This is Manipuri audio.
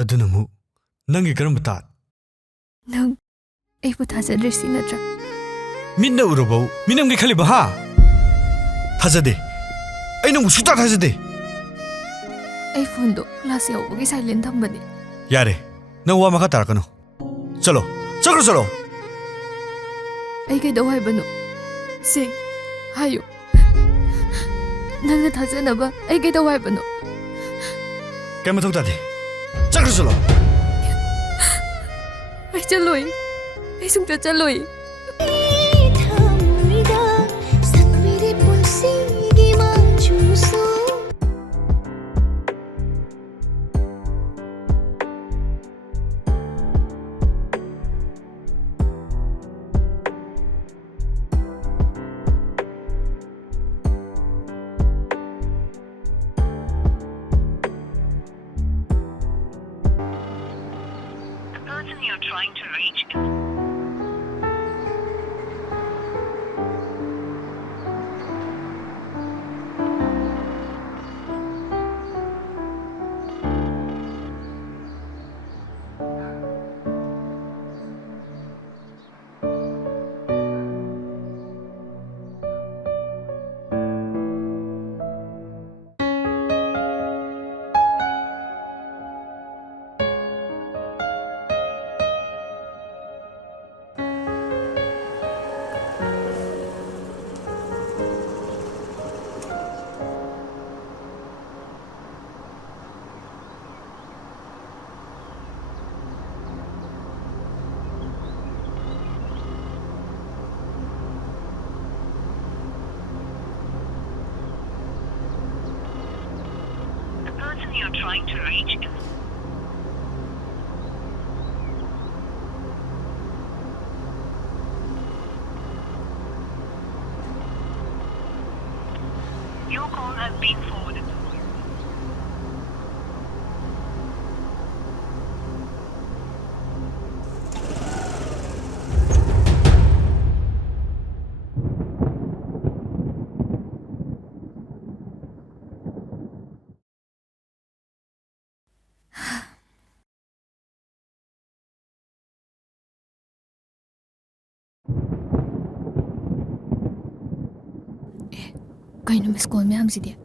ꯑꯗꯨꯅ ꯑꯃꯨꯛ ꯅꯪꯒꯤ ꯀꯔꯝꯕ ꯇꯥꯠ? ꯅꯪ ꯑꯩꯕꯨ ꯊꯥꯖꯗ꯭ꯔꯤꯁꯤ ꯅꯠꯇ꯭ꯔꯥ? ꯃꯤꯠꯅ ꯎꯔꯕꯧ ꯃꯤꯅꯝꯒꯤ ꯈꯜꯂꯤꯕ ꯍꯥ? ꯊꯥꯖꯗꯦ. ꯑꯩ ꯅꯪꯕꯨ ꯁꯨꯡꯊꯥ ꯊꯥꯖꯗꯦ. ꯑꯩ ꯐꯣꯟꯗꯣ ꯀ꯭ꯂꯥꯁ ꯌꯧꯕꯒꯤ ꯁꯥꯏꯂꯦꯟ ꯊꯝꯕꯅꯤ. ꯌꯥꯔꯦ. ꯅꯪ ꯋꯥ ꯃꯈꯥ ꯇꯥꯔꯛꯀꯅꯨ. ꯆꯠꯂꯣ. ꯆꯠꯂꯣ. ꯑꯩ ꯀꯩꯗꯧ ꯍꯥꯏꯕꯅꯣ? ꯁꯦ ꯍꯥꯏꯌꯨ. ꯅꯪꯅ ꯊꯥꯖꯅꯕ ꯑꯩ ꯀꯩꯗꯧ ꯍꯥꯏꯕꯅꯣ? ꯀꯩ ꯃꯊꯧ ꯇꯥꯗꯦ. ꯆꯠꯂꯣ. ꯑꯩ ꯆꯠꯂꯣꯏ. ꯑꯩ ꯁꯨꯡꯆꯠ ꯆꯠꯂꯣꯏ. Person you're trying to reach is the person you're trying to reach is your call has been forwarded. ꯀꯩꯅꯣ ꯃꯤꯁ ꯀꯣꯜ ꯃꯌꯥꯝꯁꯤꯗꯤ?